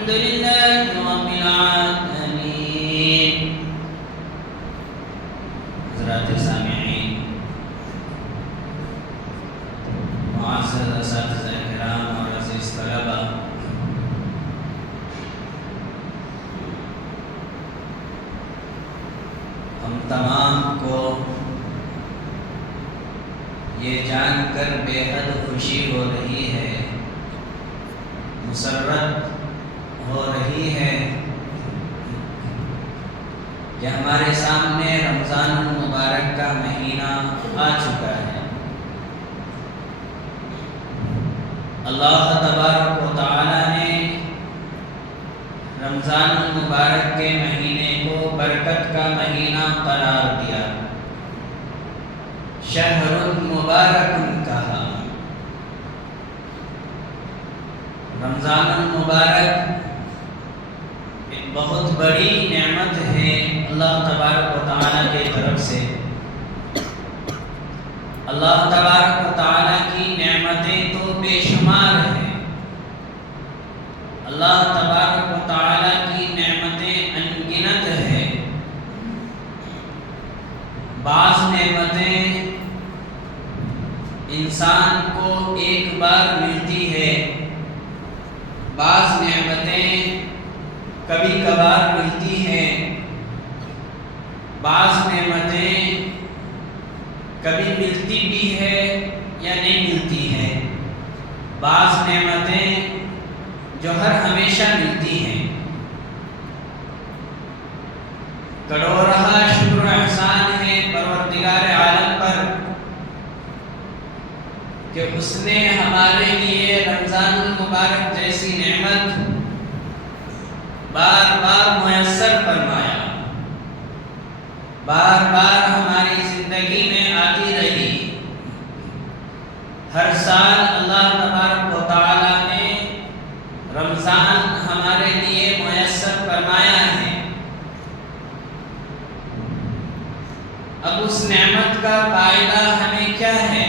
الحمد لله رب العالمين. حضرات سامعین، معزز اساتذہ کرام اور عزیز طلبہ، ہم تمام کو یہ جان کر بے حد خوشی ہو رہی ہے، مسرت ہو رہی ہے کہ ہمارے سامنے رمضان المبارک کا مہینہ آ چکا ہے۔ اللہ تبارک و تعالی نے رمضان المبارک کے مہینے کو برکت کا مہینہ قرار دیا، شہر مبارک کہا۔ رمضان المبارک ایک بہت بڑی نعمت ہے اللہ تبارک و تعالی کی طرف سے۔ اللہ تبارک و تعالی کی نعمتیں تو بے شمار ہیں، اللہ تبارک و تعالی کی نعمتیں انگنت ہیں۔ بعض نعمتیں انسان کو ایک بار ملتی ہے، بعض نعمتیں کبھی کبھار ملتی ہیں، بعض نعمتیں کبھی ملتی بھی ہے یا نہیں ملتی ہے، بعض نعمتیں جو ہر ہمیشہ ملتی ہیں۔ کروڑہا شکر و احسان ہے پروردگار عالم پر کہ اس نے ہمارے لیے رمضان المبارک جیسی نعمت بار بار میسر فرمایا، بار بار ہماری زندگی میں آتی رہی۔ ہر سال اللہ تبارک و تعالی نے رمضان ہمارے لیے میسر فرمایا ہے۔ اب اس نعمت کا فائدہ ہمیں کیا ہے؟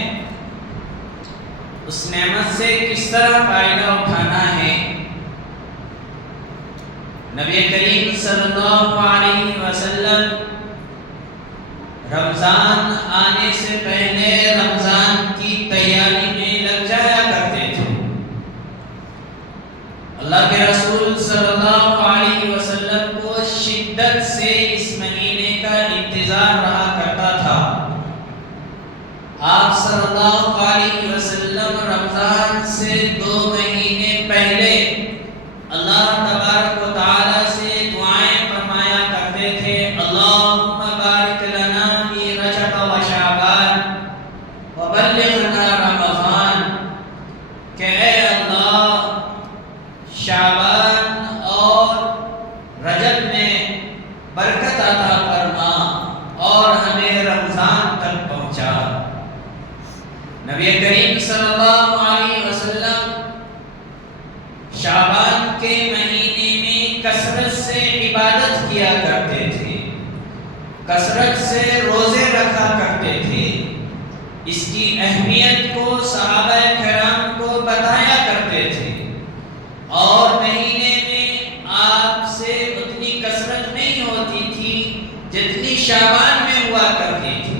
اس نعمت سے کس طرح فائدہ اٹھانا ہے؟ نبی کریم صلی اللہ علیہ وسلم رمضان آنے سے پہلے رمضان کی تیاری میں لگ جایا کرتے تھے۔ اللہ کے رسول صلی اللہ علیہ وسلم کو شدت سے اس مہینے کا انتظار رہا کرتا تھا۔ آپ صلی اللہ علیہ وسلم رمضان سے 2 مہینے پہلے اللہ تبارک و تعالی سے دعائیں فرمایا کرتے تھے، اللہم بارک لنا فی رجب و شعبان وبلغنا رمضان، کہ اے اللہ شعبان اور رجب میں برکت عطا فرما اور ہمیں رمضان تک پہنچا۔ نبی کریم صلی اللہ علیہ وسلم شعبان کے مہینے میں کثرت سے عبادت کیا کرتے تھے، کثرت سے روزے رکھا کرتے تھے، اس کی اہمیت کو صحابہ کرام کو بتایا کرتے تھے، اور مہینے میں آپ سے اتنی کثرت نہیں ہوتی تھی جتنی شعبان میں ہوا کرتی تھی۔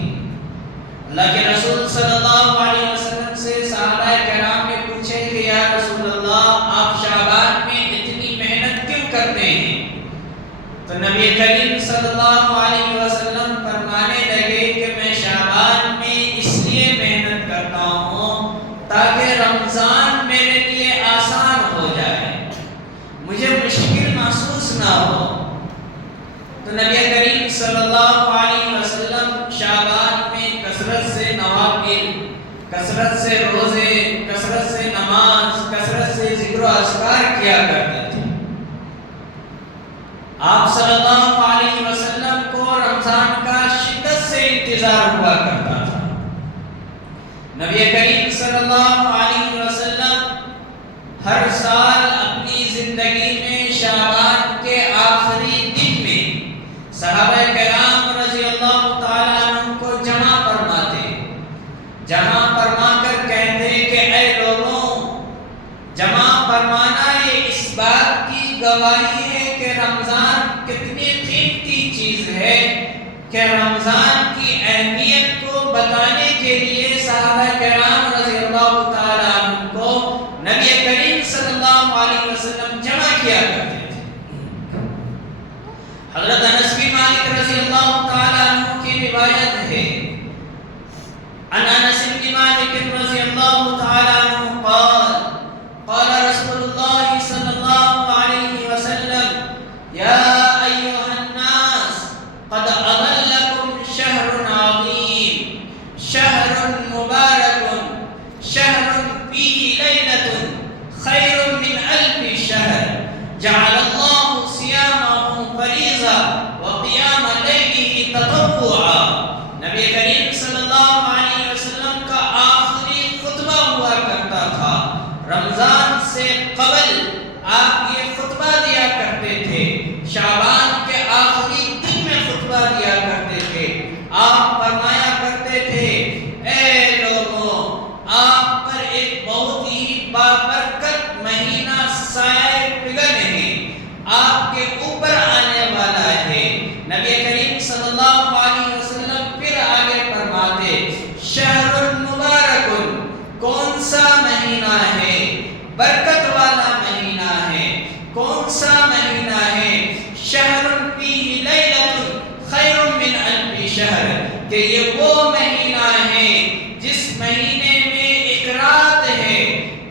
اللہ کے رسول صلی اللہ علیہ وسلم سے صحابہ کرام نے پوچھے کہ یا رسول اللہ، آپ شعبان میں اتنی محنت کیوں کرتے ہیں؟ تو نبی کریم صلی اللہ علیہ وسلم فرمانے لگے کہ میں شعبان میں اس لیے محنت کرتا ہوں تاکہ رمضان میرے لیے آسان ہو جائے، مجھے مشکل محسوس نہ ہو۔ تو نبی کریم صلی اللہ علیہ وسلم شعبان میں کثرت سے نوافل، کثرت سے روزے، کثرت سے نماز، کثرت سے ذکر و اذکار کیا کرتے تھے۔ آپ صلی اللہ علیہ وسلم کو رمضان کا شدت سے انتظار ہوا کرتا تھا۔ نبی کریم صلی اللہ علیہ وسلم ہر سال اپنی زندگی میں شعبان کے آخری دن میں صحابہ کرام رضی اللہ تعالیٰ عنہ کو جمع فرماتے، جمع فرما کر کہتے کہ اے لوگوں، جمع فرمانا یہ اس بات کی گواہی ہے کہ رمضان کتنی قیمتی چیز ہے، کہ رمضان کی اہمیت کو بتانے کے لیے صحابہ کرام رضی اللہ تعالیٰ عنہ کو نبی کریم صلی اللہ علیہ وسلم جمع کیا کرتے تھے۔ حضرت انس بن مالک رضی اللہ تعالیٰ عنہ کی روایت ہے، عن انس بن مالک رضی اللہ تعالیٰ عنہ قال قال رسول اللہ صلی اللہ علیہ وسلم یا ایھا الناس قد اظلکم شہر عظیم شہر مبارک شہر فیہ لیلۃ خیر من الف شہر جعل اللہ صیامہ فریضہ وقیام لیلہ تطوعا۔ نبی کریم صلی اللہ علیہ وسلم کا آخری خطبہ ہوا کرتا تھا، رمضان سے قبل آپ یہ خطبہ دیا کرتے تھے، شعبان کے آخری دن میں خطبہ دیا کرتے تھے۔ آپ فرمایا کرتے تھے، اے لوگوں، آپ پر ایک بہت ہی بابرکت مہینہ سایہ پگن ہے، آپ کے اوپر آنے والا ہے۔ نبی کریم صلی اللہ علیہ وسلم پھر آگے فرماتے، شہر مبارک، کون سا مہینہ ہے؟ برکت والا مہینہ ہے۔ کون سا مہینہ ہے؟ شہر فیہ لیلۃ خیر من الف شہر، کہ یہ وہ مہینہ ہے جس مہینے میں ایک رات ہے،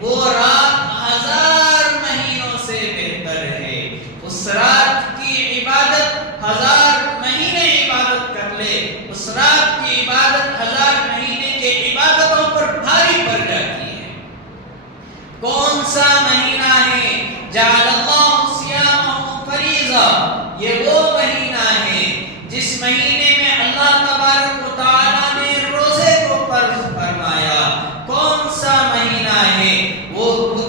وہ رات 1000 مہینوں سے بہتر ہے۔ اس رات کی عبادت 1000 مہینے عبادت کر لے، اس رات کی عبادت 1000 مہینے کے عبادتوں پر بھاری پڑ جاتی ہے۔ کون سا مہینہ ہے؟ جعل اللہ صیامہ فریضہ، یہ وہ مہینہ ہے جس مہینے میں اللہ تبارک و تعالیٰ نے روزے کو فرض فرمایا۔ کون سا مہینہ ہے؟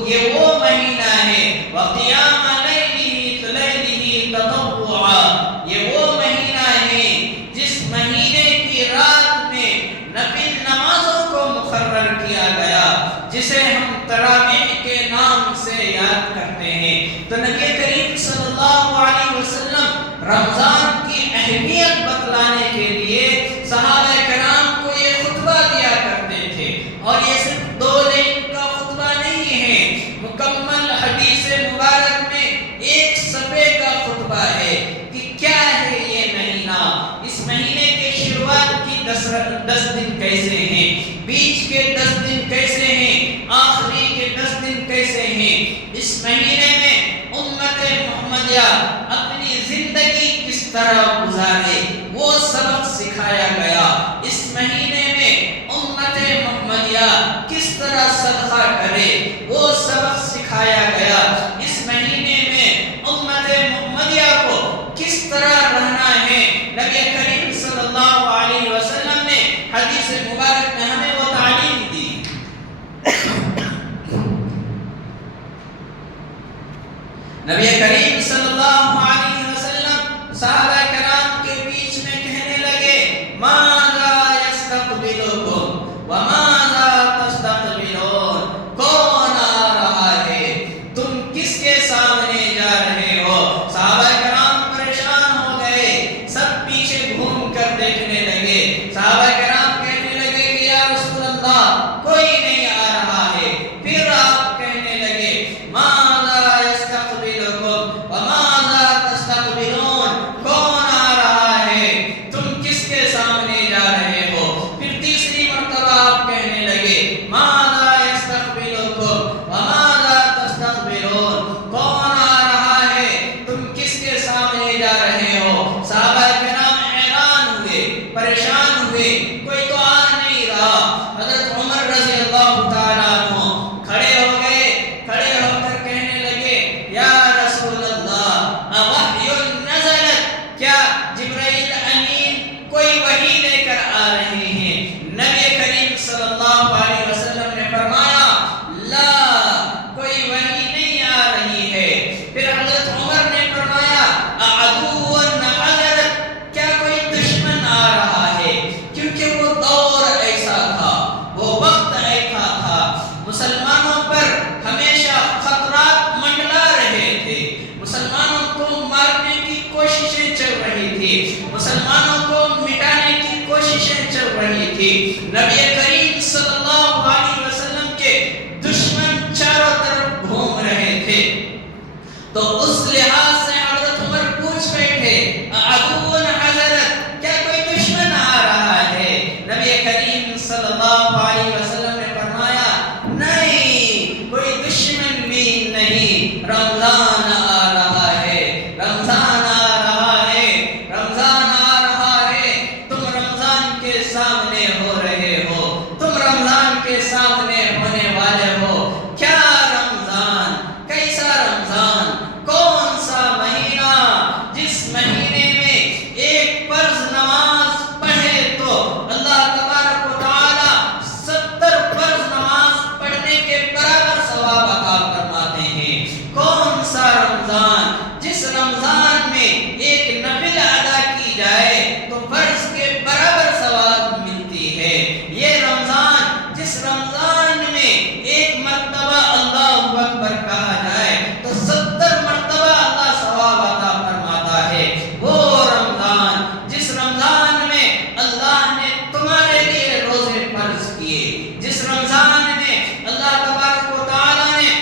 یہ وہ مہینہ ہے وقیام لیلہ تطوعا، یہ وہ مہینہ ہے جس مہینے کی رات میں نفل نمازوں کو مقرر کیا گیا، جسے ہم تراویح کے نام سے یاد کرتے ہیں۔ تو نبی کریم صلی اللہ علیہ وسلم رمضان کی اہمیت بتلانے کے لیے صحابہ کرام کو یہ خطبہ دیا کرتے تھے، اور یہ صرف 2 لائن کا خطبہ نہیں ہے، مکمل حدیث مبارک میں 1 صفحے کا خطبہ ہے کہ کیا ہے یہ مہینہ، اس مہینے کے شروعات کی 10 دن کیسے ہیں، بیچ کے 10 دن کیسے ہیں، آخری کے 10 دن کیسے ہیں، اس مہینے میں امت محمدیہ اپنی زندگی کس طرح گزارے وہ سبق سکھایا گیا۔ اس مہینے میں امت محمدیہ کس طرح صدقہ کرے وہ سبق سکھایا گیا۔ اس مہینے میں امت محمدیہ کو کس طرح رہنا ہے، نبی کریم صلی اللہ علیہ وسلم نے حدیث مبارک میں ہمیں وہ تعلیم دی۔ نبی کریم صلی اللہ علیہ وسلم صحابہ کرام کے بیچ میں کہنے لگے، ماذا یستقبلکم وماذا تستقبلون، کون آ رہا ہے، تم کس کے سامنے جا رہے ہو؟ صحابہ کرام پریشان ہو گئے، سب پیچھے گھوم کر دیکھنے لگے۔ صحابہ کرام کہنے لگے کہ یا رسول اللہ کوئی نہیں آ رہا ہے۔ پھر آپ کہنے لگے، ماذا یستقبلکم وماذا تھی، مسلمانوں کو مٹانے کی کوششیں چل رہی تھی، نبی کریم صلی اللہ علیہ وسلم کے دشمن چاروں طرف گھوم رہے تھے۔ تو اس لحاظ سے حضرت عمر پوچھ بیٹھے، عدو حضرت، کیا کوئی دشمن آ رہا ہے؟ نبی کریم صلی اللہ علیہ وسلم نے فرمایا، نہیں، کوئی دشمن بھی نہیں، رمضان آ رہا ہے، رمضان آ رہا ہے، رمضان آ رہا ہے، تم رمضان کے سامنے ہو رہے ہو، تم رمضان کے سامنے ہونے والے ہو۔ کیا رمضان؟ کیسا رمضان؟ کون سا مہینہ جس مہینے میں ایک فرض نماز پڑھے تو اللہ تبارک و تعالی 70 فرض نماز پڑھنے کے برابر ثواب عطا فرماتے ہیں۔ کون سا رمضان جس رمضان میں ایک نفل ادا کی جائے تو فرض کے برابر ثواب ملتی ہے۔ یہ رمضان جس رمضان میں ایک مرتبہ اللہ اکبر کہا جائے تو 70 مرتبہ اللہ ثواب عطا فرماتا ہے۔ وہ رمضان جس رمضان میں اللہ نے تمہارے لیے روزے فرض کیے، جس رمضان میں اللہ تبارک و تعالی نے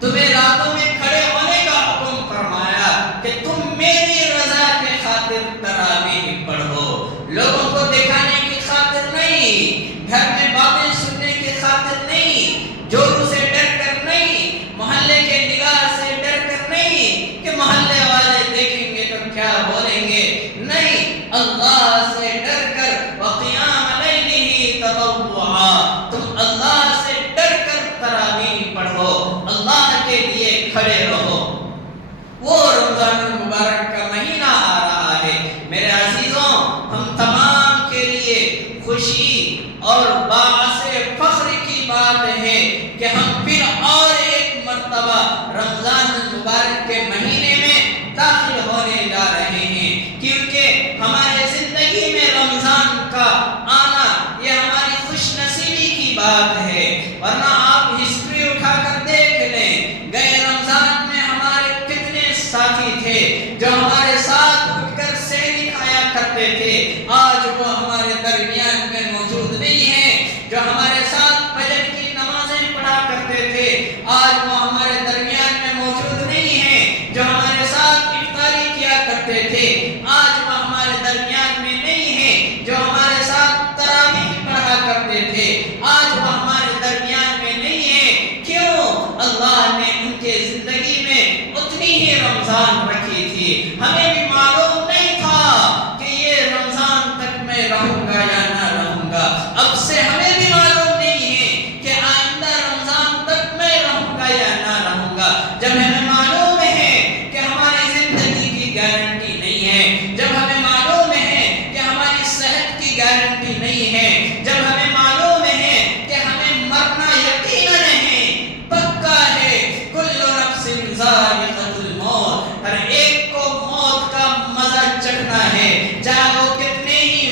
تمہیں راتوں میں کھڑے ہونے کا حکم فرمایا کہ تم میری رضا کے خاطر تراویح پڑھو، لوگوں کو دکھانے کی خاطر نہیں، گھر میں باتیں سننے کی خاطر نہیں، جوروں سے ڈر کر نہیں، محلے کے نگاہ سے ڈر کر نہیں کہ محلے والے دیکھیں گے تو کیا بولیں گے، نہیں، اللہ سے ڈر کر وقیام لیلہ تطوعا، تم اللہ سے ڈر کر تراویح پڑھو، اللہ کے لیے کھڑے رہو۔ وہ رمضان المبارک کا مہینہ آ رہا ہے۔ میرے عزیزوں، ہم تمام کے لیے خوشی اور باعث فخر کی بات ہے کہ ہم پھر اور ایک مرتبہ رمضان المبارک کے مہینے میں داخل ہونے جا رہے ہیں، کیونکہ ہمارے زندگی میں رمضان کا آنا یہ ہماری خوش نصیبی کی بات ہے۔ ورنہ آپ ہسٹری اٹھا کر دیکھ لیں، گئے رمضان میں ہمارے کتنے ساتھی تھے جو ہمارے ساتھ اٹھ کر سحری کھایا کرتے تھے، آج وہ ہمارے درمیان میں موجود نہیں ہیں، جو ہمارے ساتھ فجر کی نمازیں پڑھا کرتے تھے، آج وہ ہمارے درمیان میں موجود نہیں ہیں، جو ہمارے ساتھ افطاری کیا کرتے تھے، آج وہ ہمارے درمیان میں نہیں ہیں، جو ہمارے ساتھ تراویح پڑھا کرتے تھے، آج وہ ہمارے درمیان میں نہیں ہیں۔ کیوں؟ اللہ نے ان کے زندگی میں اتنی ہی رمضان رکھی تھی۔ ہمیں بھی معلوم نہیں تھا کہ یہ رمضان تک میں رہوں گا یا نہ رہوں گا، اب سے ہمیں بھی معلوم نہیں ہے کہ آئندہ رمضان تک میں رہوں گا یا نہ رہوں گا۔ جب ہمیں معلوم ہے کہ ہماری زندگی کی گارنٹی نہیں ہے، جب ہمیں معلوم ہے کہ ہماری صحت کی گارنٹی نہیں ہے، جب ہمیں معلوم ہے کہ ہمیں مرنا یقیناً ہے، پکا ہے، کل نفس ذائقۃ الموت، ہر ایک کو موت کا مزہ چکھنا ہے، چاہے وہ کتنے ہی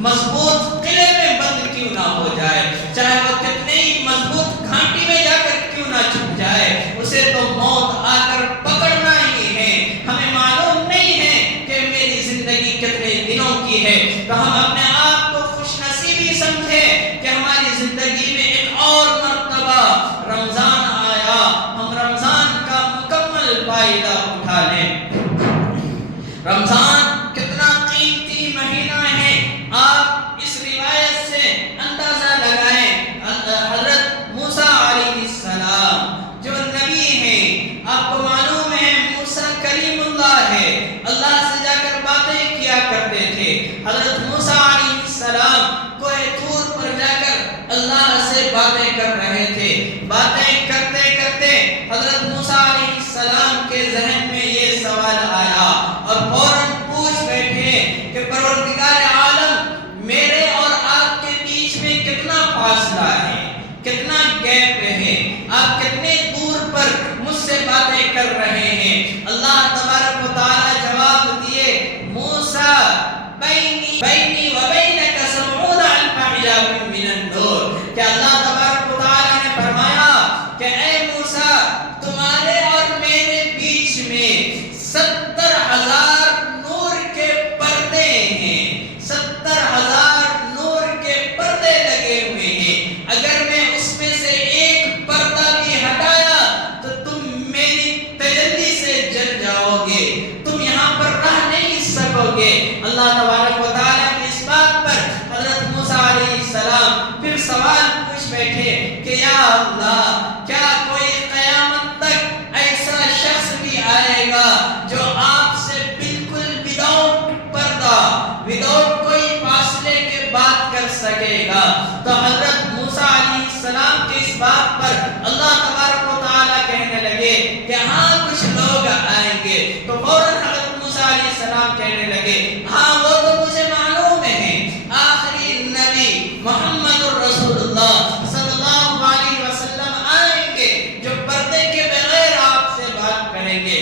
مضبوط قلعے میں بند کیوں نہ ہو جائے، چاہے وہ کتنے ہی مضبوط گھاٹی میں جا کر کیوں نہ چھپ جائے، اسے تو موت آ کر پکڑنا ہی ہے۔ ہمیں معلوم نہیں ہے کہ میری زندگی کتنے دنوں کی ہے، تو ہم اپنے آپ کو خوش نصیبی سمجھیں کہ ہماری زندگی میں ایک اور مرتبہ رمضان آیا، ہم رمضان کا مکمل فائدہ اٹھا لیں۔ رمضان کتنا قیمتی مہینہ ہے، آپ اس روایت سے اندازہ لگائیں۔ حضرت موسیٰ علیہ السلام جو نبی ہیں، آپ کو معلوم ہے موسیٰ کلیم اللہ ہے، اللہ سے جا کر باتیں کیا کرتے تھے۔ حضرت موسیٰ علیہ السلام کوہ طور پر جا کر اللہ سے باتیں کر رہے تھے، باتیں کرتے کرتے حضرت موسیٰ علیہ السلام کے ذہن میں یہ سوال آیا اور فوراً پوچھ بیٹھے کہ پروردگار عالم، میرے اور آپ کے بیچ میں کتنا فاصلہ ہے، کتنا گیپ ہے، آپ کتنے دور پر مجھ سے باتیں کر رہے ہیں؟ اللہ تبارک و تعالی جواب دیے، موسیٰ بینی و بینک 70,000 حجاب من النور، کہ اللہ تبارک و تعالی نے فرمایا کہ اے موسیٰ، تمہارے اور میرے بیچ میں 70,000 نور کے جاؤ گے، تم یہاں پر رہ نہیں سکو گے۔ اللہ تبارک و تعالیٰ کی اس بات پر حضرت موسیٰ علیہ السلام پھر سوال پوچھ بیٹھے کہ یا اللہ، کیا کوئی قیامت تک ایسا شخص بھی آئے گا جو آپ سے بالکل وداؤٹ پردہ، وداؤٹ کوئی فاصلے کے بات کر سکے گا؟ تو حضرت موسیٰ علیہ السلام کی اس بات پر اللہ تبارک و تعالیٰ کہنے لگے کہ ہاں کچھ لوگ آئیں گے۔ تو فوراً حضرت موسیٰ علیہ السلام کہنے لگے ہاں وہ تو مجھے معلوم ہے، آخری نبی محمد الرسول اللہ صلی اللہ علیہ وسلم آئیں گے جو پردے کے بغیر آپ سے بات کریں گے۔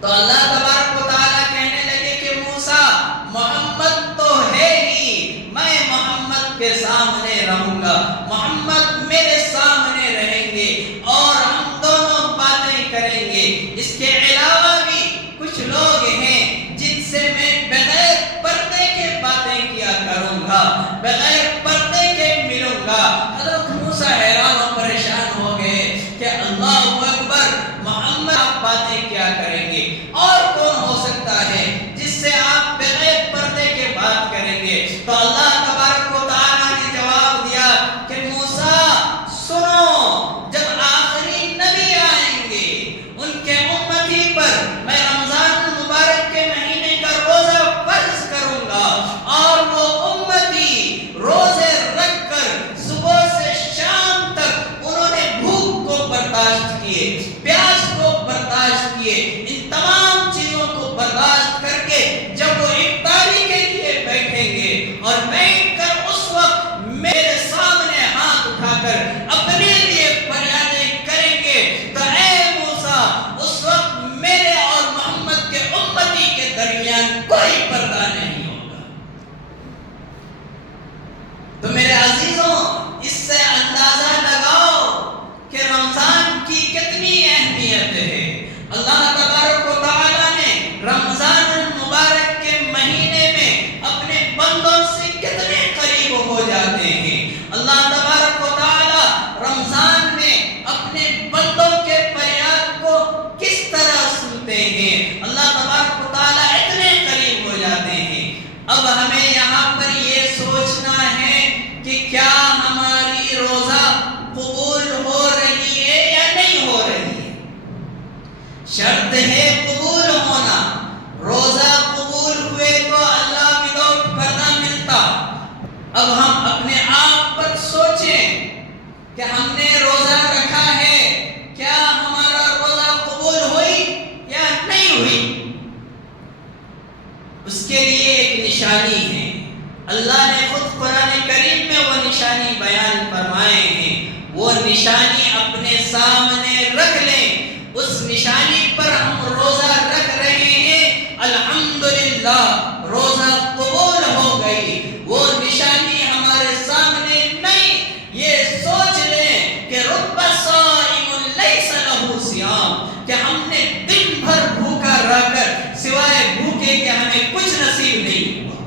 تو اللہ تبارک و تعالیٰ کہنے لگے کہ موسیٰ، محمد تو ہے ہی، میں محمد کے سامنے رہوں گا، محمد میرے سامنے رہیں گے اور ہم دونوں باتیں کریں گے۔ اس کے علاوہ بھی کچھ لوگ ہیں جن سے میں بغیر پردے کے باتیں کیا کروں گا، بغیر پردے کے ملوں گا۔ حضرت موسیٰ حیران و پریشان ہو گئے کہ اللہ اکبر، محمد آپ باتیں کیا کریں گے؟ اور کون ہو سکتا ہے جس سے آپ بغیر پردے کے بات کریں گے؟ تو اللہ تبارک و تعالیٰ نے جواب دیا کہ موسیٰ سنو، جب آخری نبی آئیں گے ان کے امتی پر میں رمضان المبارک کے مہینے کا روزہ فرض کروں گا، اور وہ امتی روزے رکھ کر صبح سے شام تک انہوں نے بھوک کو برداشت کیے، پیاس کو برداشت کیے، ان تمام چیزوں کو برداشت کر کے جب وہ افطاری کے لیے بیٹھیں گے اور بیٹھ کر اس وقت میرے سامنے ہاتھ اٹھا کر اپنے لیے فریادیں کریں گے، تو اے موسیٰ اس وقت میرے اور محمد کے امتی کے درمیان کوئی پردہ نہیں ہوگا۔ تو میرے عزیزوں، اس سے اندازہ لگاؤ کہ رمضان کی کتنی اہمیت ہے۔ اللہ تبارک و تعالیٰ نے رمضان المبارک کے مہینے میں اپنے بندوں سے کتنے قریب ہو جاتے ہیں۔ اللہ تبارک و تعالیٰ رمضان میں اپنے بندوں کے فریاد کو کس طرح سنتے ہیں، اللہ تبارک و تعالیٰ اتنے قریب ہو جاتے ہیں۔ اب ہمیں یہاں پر یہ سوچنا ہے کہ کیا ہماری روزہ قبول ہو رہی ہے یا نہیں ہو رہی ہے۔ شرط ہے قبول ہونا، روزہ قبول ہوئے تو اللہ وداؤٹ پردہ ملتا۔ اب ہم اپنے آپ پر سوچیں کہ ہم نے روزہ رکھا ہے، کیا ہمارا روزہ قبول ہوئی یا نہیں ہوئی؟ اس کے لیے ایک نشانی ہے، اللہ نے خود قرآن کریم میں وہ نشانی بیان فرمائے ہیں۔ وہ نشانی اپنے سامنے رکھ لیں، اس نشانی پر ہم روزہ رکھ رہے ہیں، الحمدللہ روزہ قبول ہو گئی۔ وہ نشانی ہمارے سامنے نہیں، یہ سوچ لیں کہ رب صائم لیس لہ صیام، کہ ہم نے دن بھر بھوکا رہ کر سوائے بھوکے کہ ہمیں کچھ نصیب نہیں ہوا۔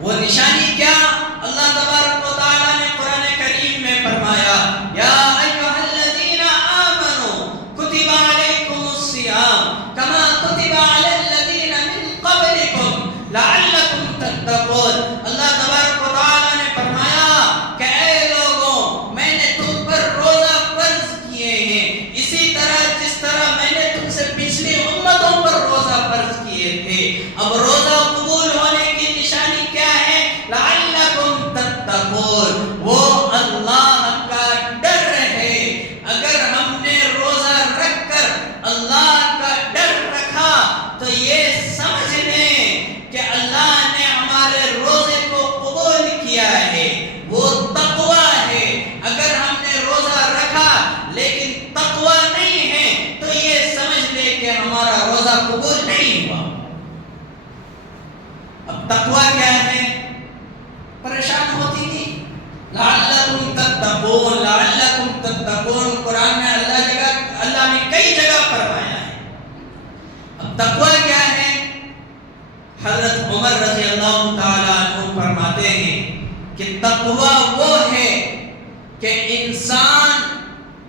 وہ نشانی کیا؟ اللہ تبارک و تعالیٰ نے قرآن کریم میں فرمایا یا ایھا الذین آمنوا کتب علیکم الصیام کما کتب علی الذین من قبلکم لعلکم تتقون۔ اللہ تبارک و تعالیٰ نے فرمایا کہ اے لوگوں، میں نے تم پر روزہ فرض کیے ہیں، اسی طرح جس طرح میں نے تم سے پچھلی امتوں پر روزہ فرض کیے تھے۔ اب روزہ قبول ہونے کی نشانی کیا ہے؟ لعلکم تتقون، وہ اللہ کا ڈر ہے۔ اگر ہم نے روزہ رکھ کر اللہ کا ڈر رکھا تو یہ سمجھ لیں کہ اللہ نے ہمارے روزے کو قبول کیا ہے، وہ تقویٰ ہے۔ اگر ہم نے روزہ رکھا لیکن تقویٰ نہیں ہے تو یہ سمجھ لے کہ ہمارا روزہ قبول نہیں ہوا۔ اب تقویٰ کیا ہے؟ پریشان ہوتی تھی، لعلکم تتقون، لعلکم تتقون قرآن میں اللہ نے کئی جگہ فرمایا ہے۔ اب تقویٰ کیا ہے؟ حضرت عمر رضی اللہ تعالیٰ عنہ فرماتے ہیں کہ تقویٰ وہ ہے کہ انسان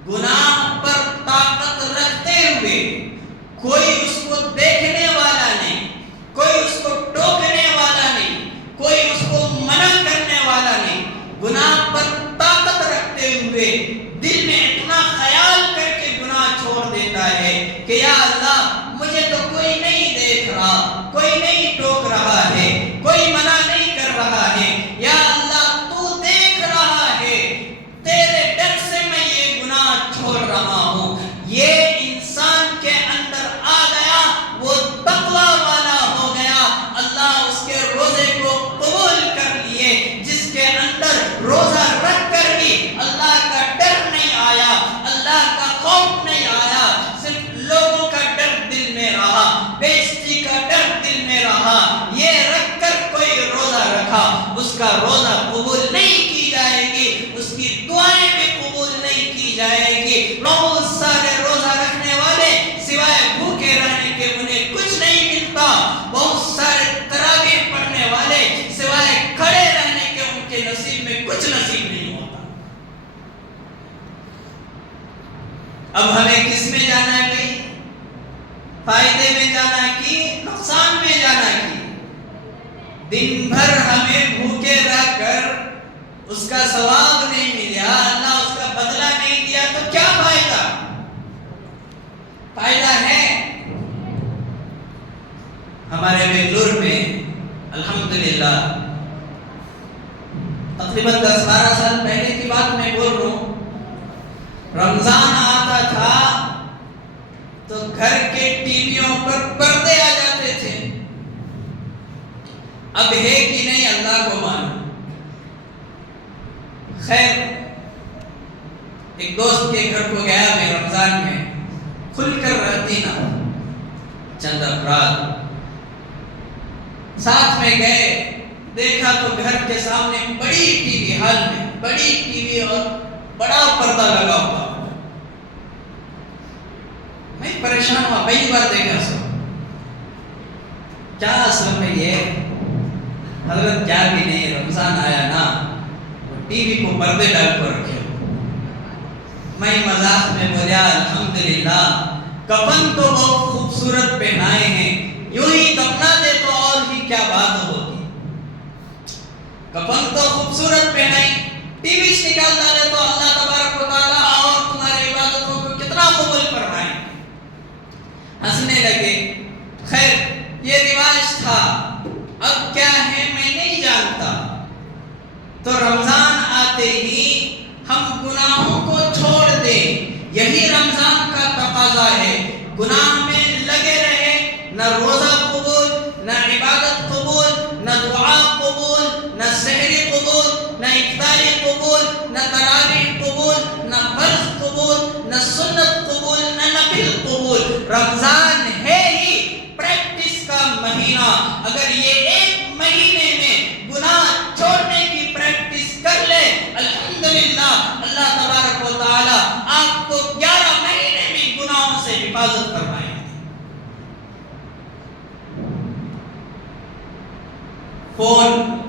گناہ پر طاقت رکھتے ہوئے کوئی اس کو دیکھنے والا نہیں، کوئی اس کو ٹوکنے والا نہیں، کوئی اس کو منع کرنے والا نہیں، گناہ پر طاقت رکھتے ہوئے دل میں اتنا خیال کر کے گناہ چھوڑ دیتا ہے کہ یا اللہ مجھے تو کوئی نہیں دیکھ رہا، کوئی نہیں ٹوک رہا ہے، کوئی منع نہیں کر رہا ہے، یا اللہ تو دیکھ رہا ہے، تیرے ڈر سے میں یہ گناہ چھوڑ رہا ہوں۔ یہ انسان کے اندر آ گیا، وہ تقویٰ والا ہو گیا، اللہ اس کے روزے کو قبول کر لیے۔ جس کے اندر روزہ رکھ کر بھی اللہ کا ڈر نہیں آیا، اللہ کا خوف نہیں آیا، صرف لوگوں کا ڈر دل میں رہا، بےعزتی کا ڈر دل میں رہا، یہ رکھ کر کوئی روزہ رکھا، اس کا روزہ قبول نہیں کی جائے گی، اس کی دعائیں بھی قبول نہیں کی جائے گی۔ بہت سارے روزہ رکھنے والے سوائے بھوکے رہنے کے انہیں کچھ نہیں ملتا، بہت سارے تراویح پڑھنے والے سوائے کھڑے رہنے کے ان کے نصیب میں کچھ نصیب نہیں ہوتا۔ اب ہمیں کس میں جانا ہے بھائی؟ فائدے میں جانا ہے کہ نقصان میں جانا ہے؟ دن بھر ہمیں بھوکے رہ کر اس کا ثواب نہیں ملا، اللہ اس کا بدلہ نہیں دیا تو کیا فائدہ؟ فائدہ ہے۔ ہمارے بنگلور میں الحمدللہ تقریباً 10-12 سال پہلے کی بات میں بول رہا ہوں، رمضان آتا تھا تو گھر کے ٹی ویوں پر پردے آ جاتے تھے۔ اب ہے کہ نہیں اللہ کو مانو۔ خیر ایک دوست کے گھر کو گیا میں رمضان میں، کھل کر رہتی نا چند افراد ساتھ میں گئے، دیکھا تو گھر کے سامنے بڑی ٹی وی، حال میں بڑی ٹی وی اور بڑا پردہ لگا ہوا۔ میں پریشان ہوا، پہلی بار دیکھا سب کیا اصل میں یہ حضرت کیا بھی نہیں، رمضان آیا نا وہ ٹی وی کو پردے ڈال کر رکھے۔ میں مذاق میں بولا الحمدللہ کفن تو بہت خوبصورت پہنائے ہیں، یوں ہی دفنا دے تو اور ہی کیا بات ہوتی۔ کفن تو خوبصورت پہنائی، ٹی وی سے نکال ڈالے تو اللہ تبارک و تعالیٰ اور تمہاری عبادتوں کو کتنا قبول فرمائے۔ ہنسنے لگے۔ خیر یہ رواج تھا، اب کیا ہے میں نہیں جانتا۔ تو رمضان آتے ہی ہم گناہوں کو چھوڑ دیں، یہی رمضان کا تقاضا ہے۔ گناہ میں لگے رہے، نہ روزہ قبول، نہ عبادت قبول، نہ دعا قبول، نہ سحری قبول، نہ افطاری قبول، نہ تراویح قبول، نہ فرض قبول، نہ سنت قبول، نہ نفل قبول۔ رمضان ہے ہی پریکٹس کا مہینہ، اگر یہ ایک مہینے میں گناہ چھوڑنے کی پریکٹس کر لے الحمدللہ اللہ تبارک و تعالی آپ کو 11 مہینے میں گناہوں سے حفاظت فرمائے۔ فون،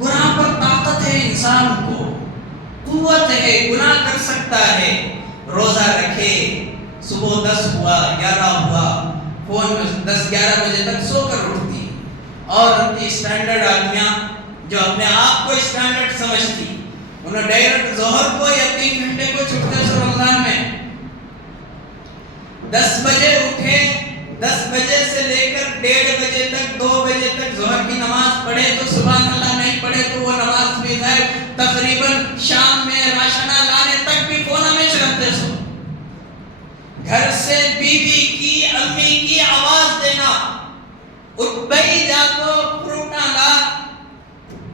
گناہ پر طاقت ہے، انسان کو قوت ہے، گناہ کر سکتا ہے۔ روزہ رکھے، صبح 10 ہوا 11 ہوا، فون میں 10-11 بجے تک سو کر اٹھتی، اور اپنی اسٹینڈرڈ آدمیاں جو اپنے آپ کو اسٹینڈرڈ سمجھتی، انہوں ڈائریکٹ ظہر کو یا 3 گھنٹے کو چھٹتے سو رمضان میں 10 بجے اٹھے، 10 بجے سے لے کر 1:30 بجے تک 2 بجے تک ظہر کی نماز پڑھے تو سبحان اللہ، نہیں پڑھے تو وہ نماز بھی غائب۔ تقریباً شام میں راشنہ لانے تک بھی فون میں چلتے سو۔ گھر سے بیوی کی، امی کی آواز دینا، اٹھ بھائی جا کو فروٹا لا،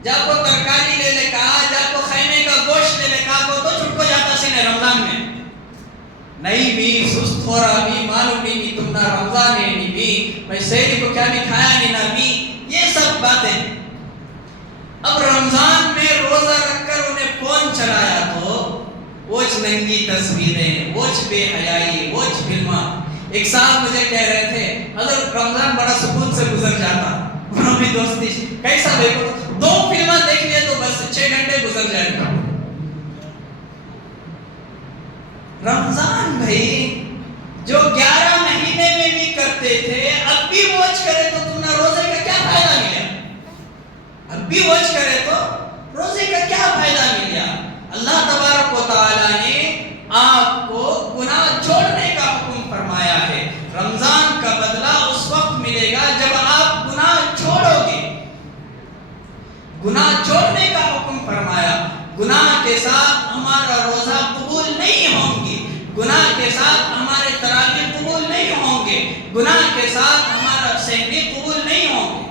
جا کو ترکاری لے لے کہا، جا کو خیمے کا گوشت لے لے کہا کو تو چھٹ کو جاتا سی نے رمضان میں۔ نہیں بھی سست ہو رہا بھی، معلوم نہیں بھی تم نہ رمضان ہے نہیں بھی، میں سہری کو کیا بھی کھایا نہیں نہ بھی، یہ سب باتیں۔ اب رمضان میں روزہ رکھ کر انہیں فون چلایا تو ووچ ننگی تصویریں، ووچ بے حیائی، ووچ فلماں۔ ایک صاحب مجھے کہہ رہے تھے حضرت رمضان بڑا سکون سے گزر جاتا، انہوں بھی دوستی کیسا دیکھو 2 فلمیں دیکھ لیے تو بس 6 گھنٹے گزر جائے گا۔ رمضان بھائی جو 11 مہینے سوچ کرے تو روزے کا کیا فائدہ مل گیا؟ اللہ تبارک و تعالیٰ نے آپ کو گناہ چھوڑنے کا حکم فرمایا ہے. رمضان کا بدلہ اس وقت ملے گا جب آپ گناہ چھوڑو گے. گناہ چھوڑنے کا حکم فرمایا. گناہ کے ساتھ ہمارا روزہ قبول نہیں ہوں گے، گناہ کے ساتھ ہمارے تراویح قبول نہیں ہوں گے، گناہ کے ساتھ ہمارا سحری قبول نہیں ہوں گے.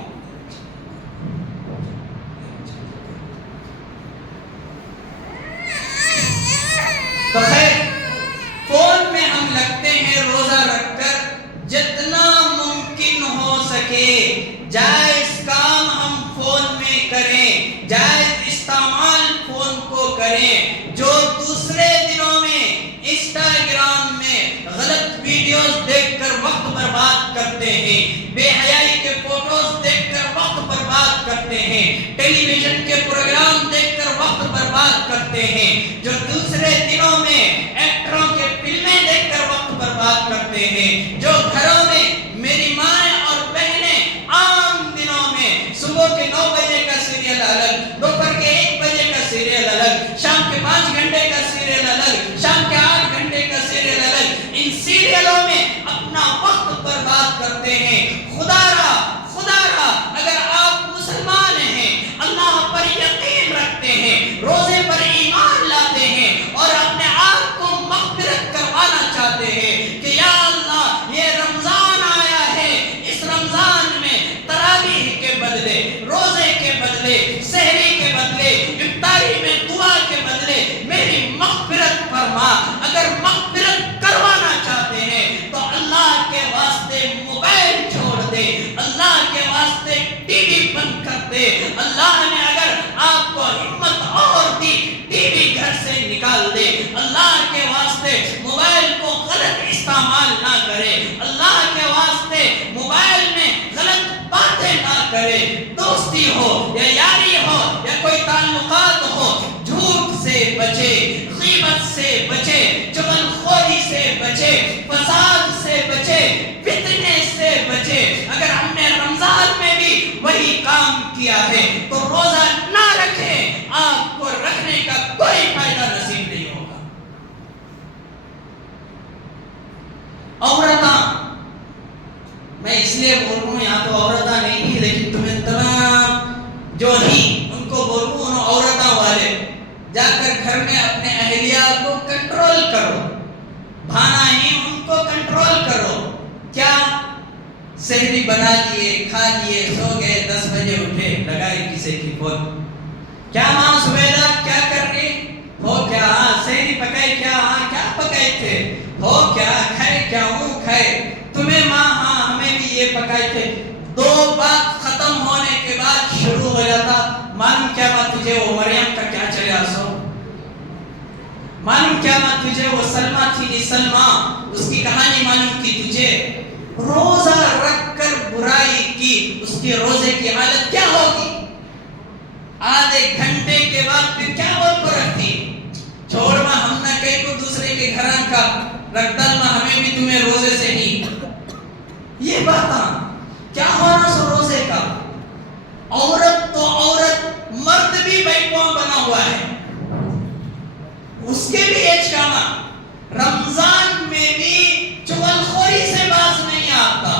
تو خیر، فون میں ہم لگتے ہیں روزہ رکھ کر. جتنا ممکن ہو سکے جائز کام ہم فون میں کریں، جائز استعمال فون کو کریں. جو دوسرے دنوں میں انسٹاگرام میں غلط ویڈیوز دیکھ کر وقت برباد کرتے ہیں، بے حیائی کے فوٹوز دیکھ کر وقت برباد کرتے ہیں، ٹیلی ویژن کے پروگرام دیکھ کر وقت برباد کرتے ہیں، جو دوسرے دنوں میں ایکٹروں کے فلمیں دیکھ کر وقت برباد کرتے ہیں، جو گھروں میں میری مائیں اور بہنیں عام دنوں میں صبح کے 9 بجے کا سیریل الگ، دوپہر کے 1 بجے کا سیریل الگ، شام کے 5 گھنٹے کا سیریل الگ، شام کے 8 گھنٹے کا سیریل الگ، ان سیریلوں میں اپنا وقت برباد کرتے ہیں. خدا را اگر آپ مسلمان ہیں، اللہ پر یقین رکھتے ہیں، روزے پر ایمان لاتے ہیں اور اپنے آپ کو مغفرت کروانا چاہتے ہیں کہ یا اللہ یہ رمضان آیا ہے، اس رمضان میں تراویح کے بدلے، روزے کے بدلے، سحری کے بدلے، افطاری میں دعا کے بدلے میری مغفرت فرما. اگر مغفرت کروانا چاہتے ہیں تو اللہ کے واسطے موبائل چھوڑ دے، اللہ کے واسطے ٹی وی بند کر دے. اللہ نے اگر آپ کو ہمت اور دی، ٹی وی گھر سے نکال دے. اللہ کے واسطے موبائل کو غلط استعمال نہ کرے، اللہ کے واسطے موبائل میں غلط باتیں نہ کرے. دوستی ہو یا یاری ہو یا کوئی تعلقات ہو، جھوٹ سے بچے، غیبت سے بچے، چغل خوری سے بچے، فساد سے بچے، فتنے سے بچے. اگر ہم نے رمضان میں بھی وہی کام کیا ہے تو روزہ نہ رکھیں، آپ کو رکھنے کا کوئی فائدہ نصیب نہیں ہوگا. عورتاں، میں اس لیے بول رہا ہوں، یہاں تو عورتاں نہیں لیکن تمہیں تمام جو ہی ان کو بولوں، ان عورتاں والے جا کر گھر میں اپنے اہلیہ کو کنٹرول کرو، بھانا ہی ان کو کنٹرول کرو. کیا سحری بنا لیے، کھا لیے، سو گئے، 10 بجے اٹھے، لگائی کسی کی فون، کیا ماں سبیدہ کیا کر رہی ہو، کیا سحری پکائی، کیا کیا پکائے تھے ہو، کیا کھائے، کیا کھائے تمہیں ماں، ہمیں بھی یہ پکائے تھے. 2 بات ختم ہونے کے بعد شروع ہو جاتا، معلوم کیا بات تجھے وہ مریم کا کیا چلے سو، معلوم کیا بات تجھے وہ سلمہ تھی، سلمہ اس کی کہانی معلوم کی تجھے. روزہ رکھ کر برائی کی، اس کی روزے کی حالت کیا ہوگی؟ آدھے گھنٹے کے بعد پھر کیا بول کو رکھتی، چھوڑ ماں ہم نہ کہیں کو دوسرے کے گھران کا رکھ ڈال ماں، ہمیں بھی تمہیں روزے سے ہی. یہ باتاں کیا ہونا سو روزے کا. عورت تو عورت، مرد بھی بیکواں بنا ہوا ہے، اس کے بھی ایج کاما. رمضان میں بھی چغل خوری سے باز نہیں آتا،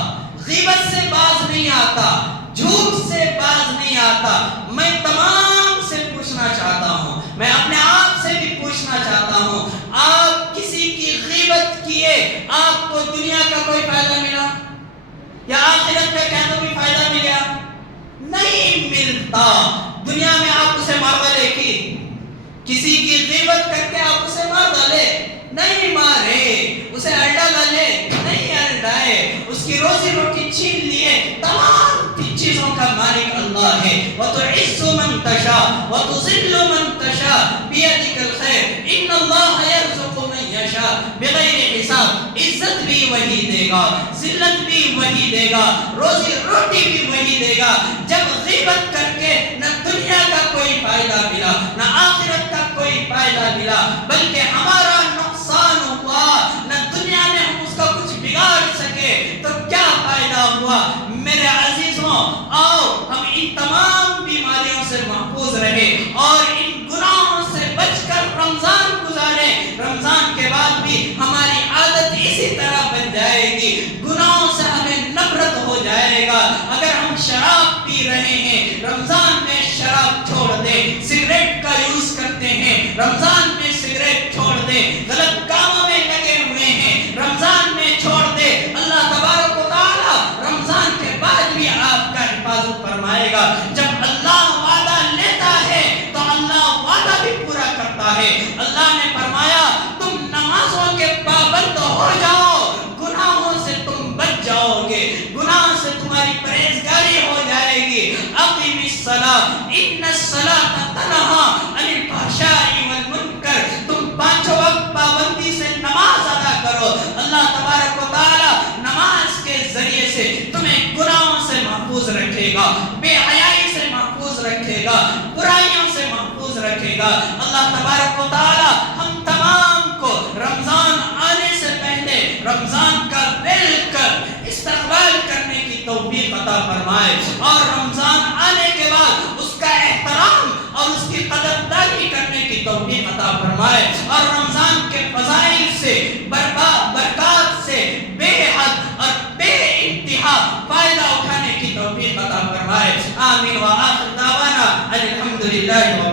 غیبت سے باز نہیں آتا، جھوٹ سے باز نہیں آتا. میں تمام سے پوچھنا چاہتا ہوں، میں اپنے آپ سے بھی پوچھنا چاہتا ہوں، آپ کسی کی غیبت کیے، آپ کو دنیا کا کوئی فائدہ ملا یا آخرت کا کیا کوئی فائدہ ملا؟ نہیں ملتا. دنیا میں آپ اسے مار ڈالے کی، کسی کی غیبت کر کے آپ اسے مار ڈالے، نہیں مارے، اسے انڈا ڈالے، نہیں انڈائے، اس کی روزی روٹی چھین لیے. تمام چیزوں کا مالک اللہ ہے. وَتُعِزُّ مَن تَشَاءُ وَتُذِلُّ مَن تَشَاءُ بِيَدِكَ الْخَيْرُ إِنَّ اللَّهَ يَرْزُقُ مَن يَشَاءُ بِغَيْرِ حساب. عزت بھی وہی دے گا، ذلت بھی وہی دے گا، روزی روٹی بھی وہی دے گا. جب غیبت کر کے نہ دنیا کا کوئی فائدہ ملا نہ آخرت کا کوئی فائدہ ملا، بلکہ ہمارا نقصان ہوا، نہ دنیا میں ہم اس کا کچھ بگاڑ سکے، تو کیا فائدہ ہوا؟ میرے عزیزوں، آؤ ہم ان تمام بیماریوں سے رہے اور ان گناہوں سے بچ کر رمضان گزارے. رمضان کے بعد بھی ہماری عادت اسی طرح بن جائے گی. گناہوں سے ہمیں نفرت ہو جائے گا. اگر ہم شراب پی رہے ہیں رمضان میں شراب چھوڑ دیں. سگریٹ کا یوز کرتے ہیں رمضان میں سگریٹ چھوڑ دیں. غلط کاموں میں لگے ہوئے ہیں رمضان میں چھوڑ دے. اللہ تبارک و تعالی رمضان کے بعد بھی آپ کا حفاظت فرمائے گا. جب اللہ وعدہ لیتا ہے تو اللہ وعدہ بھی پورا کرتا ہے. اللہ نے فرمایا تم نمازوں کے پابند ہو جاؤ, گناہوں سے تم بچ جاؤ گے, گناہ سے تمہاری پرہیزگاری ہو جائے گی. اقیم الصلاۃ ان الصلاۃ تنہی عن الفحشاء والمنکر. تم پانچوں وقت پابندی سے نماز ادا کرو. اللہ تبارک و تعالی نماز کے ذریعے سے تمہیں گناہوں سے محفوظ رکھے گا, بے حیائی سے محفوظ رکھے گا, برائیوں سے محفوظ رکھے گا. اللہ تبارک و تعالی ہم تمام کو رمضان آنے سے پہلے رمضان کا دل کر استقبال کرنے کی توفیق عطا فرمائے, اور رمضان آنے کے بعد اس کا احترام اور اس کی قدردانی کرنے کی توفیق عطا فرمائے, اور رمضان کے فضائل سے برکات سے بے حد اور بے انتہا فائدہ اٹھانے کی توفیق عطا فرمائے. آمین. وآخر دعوانا الحمدللہ.